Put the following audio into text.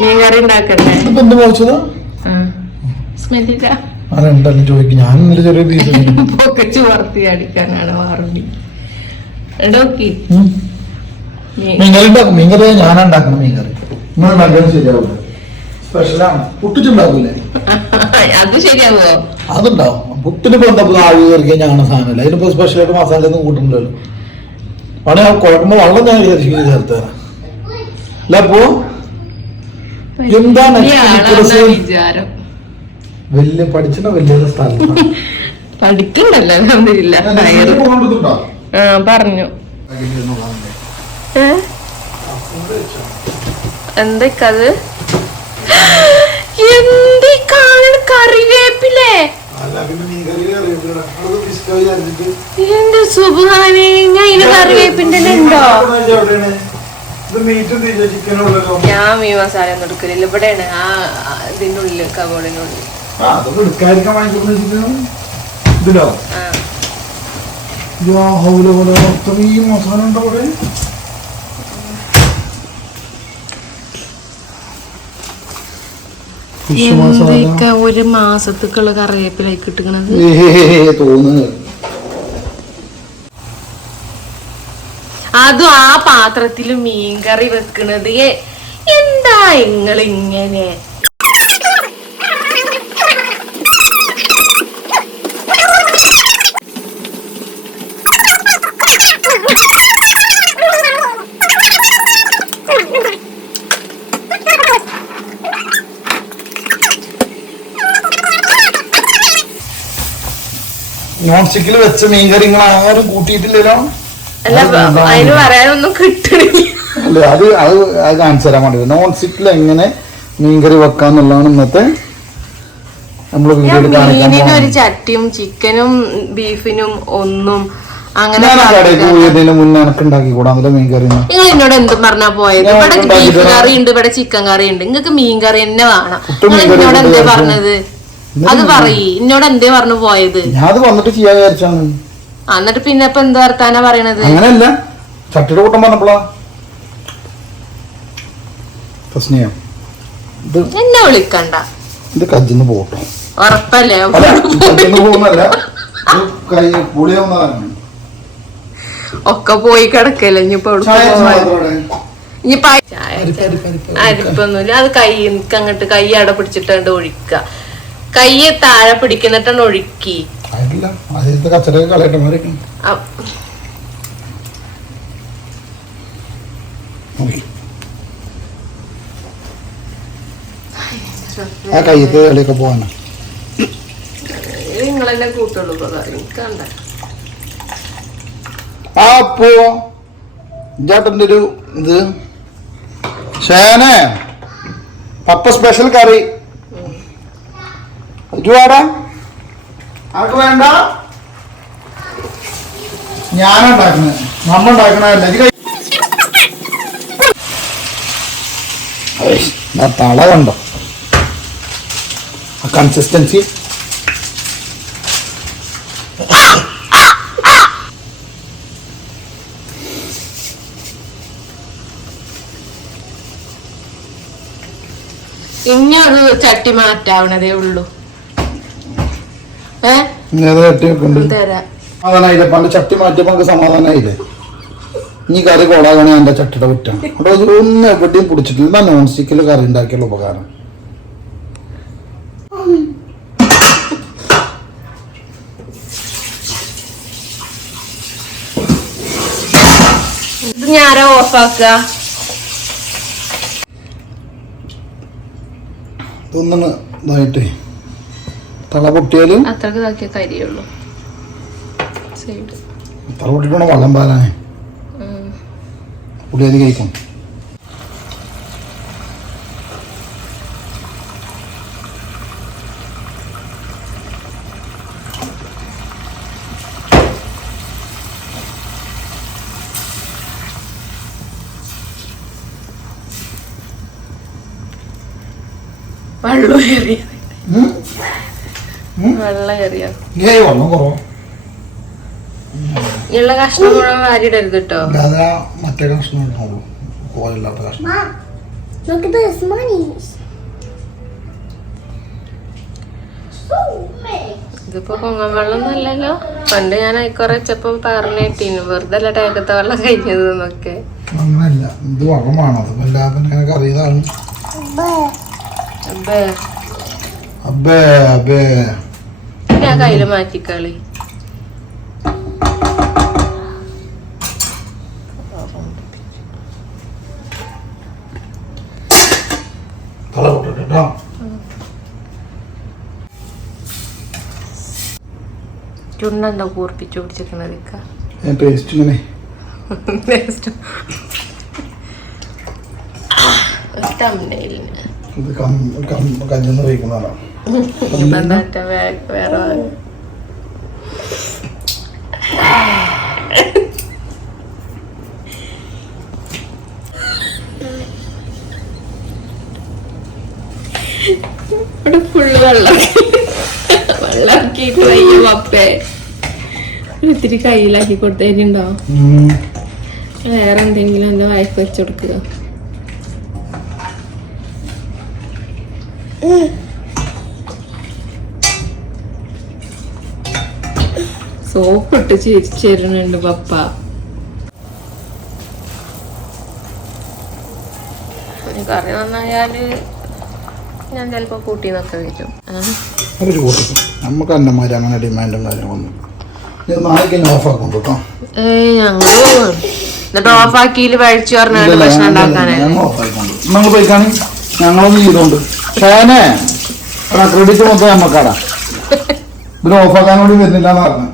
മീൻ കറി ഉണ്ടാക്കണ്ടേ ഇപ്പൊ എന്ത് മോശതാ സ്മെല്ലില്ല അതെന്തല്ല ചോദിക്കും. ഞാൻ ഇന്നലെ ചെറിയ പീസ് പൊക്കച്ച് വറുത്തി അടിക്കാനാണ് വാറുണ്ടി മീൻകറി ഉണ്ടാക്കും. മീൻകറി ഞാൻ ഉണ്ടാക്കണം മീൻകറി. നിങ്ങൾ ഉണ്ടാക്കിയാലും ശരിയാവില്ല സ്പെഷ്യലാണ് പുട്ടിച്ചുണ്ടാക്കൂലേ? അത് ശരിയാവോ? അതുണ്ടാവും. പുട്ടിന് ഇപ്പൊ എന്താ ആവി കയറിക്കാൻ ഞങ്ങളുടെ സാധനമല്ല. അതിനിപ്പോ സ്പെഷ്യലായിട്ട് മസാല ഒന്നും കൂട്ടുന്നില്ലല്ലോ കുഴക്കുമ്പോ വെള്ളം ഞാൻ വിചാരിച്ചു ചേർത്ത് തരാം അല്ല അപ്പോ എന്താണ് വലിയ പഠിച്ചിട്ട് വലിയ സ്ഥലം പഠിക്കണ്ടല്ലോ അലഹമില്ല ആ പറഞ്ഞു? എന്തൊക്കത് എന്തി കാണുന്ന കറിവേപ്പിലേ എന്റെ സുബാനെ ഞാൻ ഇതിന് കറിവേപ്പിന്റെ ഉണ്ടോ ഞാൻ മീൻ മസാല ഒന്നും എടുക്കലില്ല. ഇവിടെയാണ് ആ ഇതിനുള്ളിൽ കബോർഡിനുള്ളിൽ ഇതിലോ? ഈ മസാല ഉണ്ടോ അവിടെ? ഒരു മാസത്തേക്കുള്ള കറിവേപ്പിലേക്ക് കിട്ടുന്നത്? ഏ തോന്നുന്നു. അതും ആ പാത്രത്തിൽ മീൻകറി വെക്കണത്. എന്താ നിങ്ങൾ ഇങ്ങനെ നോൺ സ്റ്റിക്കിൽ വെച്ച മീൻകറി നിങ്ങൾ ആരും കൂട്ടിയിട്ടില്ലല്ലോ? അതിന് പറയാനൊന്നും കിട്ടണില്ല. അല്ല അത് അത് അത് കാണിച്ചു തരാൻ വേണ്ടി. നോൺ സ്റ്റിക്കിൽ എങ്ങനെ മീൻകറി വെക്കാന്നുള്ളതാണ് ഇന്നത്തെ നമ്മൾ വീഡിയോയിൽ മീനിന് ഒരു. ചട്ടിയും ചിക്കനും ബീഫിനും ഒന്നും അങ്ങനെ ഞാൻ ആ കടയിൽ സാധിക്കാത്ത- പോയതിന് മുന്നേ എനക്ക് ഉണ്ടാക്കി കൂടാ അതിലെ മീൻകറി ഒന്ന്. നിങ്ങൾ എന്നോട് എന്തും പറഞ്ഞാ പോയത്? ഇവിടെ ബീഫ് കറി ഉണ്ട് ഇവിടെ ചിക്കൻ കറി ഉണ്ട് നിങ്ങൾക്ക് മീൻ കറി തന്നെ വേണം. നിങ്ങൾ എന്നോട് എന്തേ പറഞ്ഞത്? അത്. പറയ്. എന്നോട് എന്തേ പറഞ്ഞു പോയത്? ഞാൻ അത് വന്നിട്ട് ചെയ്യാൻ വിചാരിച്ചാണ് എന്നിട്ട് പിന്നെ ഇപ്പൊ എന്താ വർത്താനാ പറയണത്? അങ്ങനെയല്ല. ചട്ടിയുടെ കൂട്ടം പറഞ്ഞപ്പോളാ. പ്രശ്നയോ. ഇത് എന്നെ വിളിക്കണ്ട. ഇത് കജ്ജിന്ന് പോട്ടോ ഉറപ്പല്ലേ? അല്ല കജ്ജിന്ന് പോകുന്നല്ല ഇത് കൈ ഒക്കെ പോയി കിടക്കല്ലേ? ഇനിയിപ്പോ ചായ അരിപ്പൊന്നുമില്ല. അത് കൈ അങ്ങോട്ട് കൈ അട പിടിച്ചിട്ടുണ്ട് ഒഴിക്ക കൈ താഴെ പിടിക്കുന്നിട്ടാണ് ഒഴുക്കി. ആയിട്ടില്ല. അതിലത്തെ കച്ചറൊക്കെ കളയട്ടെ മാറിയൊക്കെ അ- ആ കയ്യത്തെ കളിയൊക്കെ പോവാനാ. നിങ്ങളെന്നെ കൂട്ടുള്ളൂ ഇപ്പൊ കറി എനിക്ക് ആ പോ. ചേട്ടന്റെ ഒരു ഇത്. ഷേനെ പപ്പ സ്പെഷ്യൽ കറി. ജുവാടാ ആർക്ക് വേണ്ട? ഞാനുണ്ടാക്കുന്നത് നമ്മ ഉണ്ടാക്കണല്ല തള കണ്ടോ? കൺസിസ്റ്റൻസി ഇനി ഒരു ചട്ടി മാറ്റാവണതേ ഉള്ളൂ. ഏ ഏതാ ചട്ടി വെക്കണ്ട്? തരാം. സമാധാനായില്ലേ? പണ്ട് ചട്ടി മാറ്റിയപ്പോ നമുക്ക് സമാധാനായില്ലേ? ഇനി കറി കൊളാകണേ എന്റെ ചട്ടിയുടെ കുറ്റാണ് അവിടെ ഒരു ഒന്നും എവിടെയും പിടിച്ചിട്ടില്ല. നോൺ സ്റ്റിക്കിൽ കറി ഉണ്ടാക്കിയുള്ള ഉപകാരം. ഇത് ഞാനാ ഓഫാക്കുക ഇതൊന്നും ഇതായിട്ടേ. തള പൊട്ടിയാലും അത്രയ്ക്ക് ഇതാക്കിയ കരിയുള്ളൂ സൈഡ് തള പൊട്ടിട്ട് വെള്ളം പാലാനേ പുളിയത് കഴിക്കും. വെള്ളം? വെള്ളം കയറിയ ഏയ് വെള്ളം കുറവ്. ഉള്ള കഷ്ണം മുഴുവൻ വാരിയിടരുത് കേട്ടോ അല്ലാതെ മറ്റേ കഷ്ണം ഉണ്ടാവുള്ളൂ. കോലില്ലാത്ത കഷ്ണം. Mom, look at this money. So big. ഇതിപ്പോ പൊങ്ങൻ വെള്ളം പണ്ട് ഞാൻ അയക്കുറെ ചെപ്പം പറഞ്ഞിട്ടിന് വെറുതെ അല്ല ടേക്കത്തെ വെള്ളം കഴിഞ്ഞത് എന്നൊക്കെ അങ്ങനല്ല. ഇത് വളമാണോ അത് അబ్బേ അബേ അബേ ഞാൻ കയ്യിൽ മാറ്റിക്കളി തല കൂർപ്പിച്ചു പിടിച്ചിരിക്കണത് പേസ്റ്റ് ഇങ്ങനെ. ഒരു thumbnail-ന്. ഇത് കഞ്ഞിന്ന് വയ്ക്കുന്നതാണ് ഇവിടെ ഫുള്ള് വെള്ളം. വെള്ളമാക്കിയിട്ട് വയ്യ പപ്പേ. ഇത്തിരി കയ്യിലാക്കി കൊടുത്തരുണ്ടോ? വേറെ എന്തെങ്കിലും എന്റെ വൈഫ് വെച്ചു കൊടുക്കുക? സോപ്പ് ഇട്ട് ചിരിച്ചിരുന്നുണ്ട് പപ്പ. ഇനി കറി നന്നായാൽ ഞാൻ ചിലപ്പോ കൂട്ടിന്നൊക്കെ വരും അവർ കൂട്ടിക്കും നമുക്ക് അന്നമാര് അങ്ങനെ ഡിമാൻഡും കാര്യങ്ങളൊന്നും ഇത് നാളേക്ക് തന്നെ ഓഫാക്കും കേട്ടോ. ഏയ് ഞങ്ങൾ എന്നിട്ട് ഓഫാക്കിയിൽ ഭക്ഷണം ഉണ്ടാക്കാനായി ഞങ്ങൾ ഞങ്ങളൊന്നും ചെയ്തോണ്ട്. ഫാനെ ക്രെഡിറ്റ് മൊത്തം നമുക്കാടാ ഇതിന് ഓഫാക്കാൻ വേണ്ടി വരുന്നില്ല എന്ന് പറഞ്ഞു.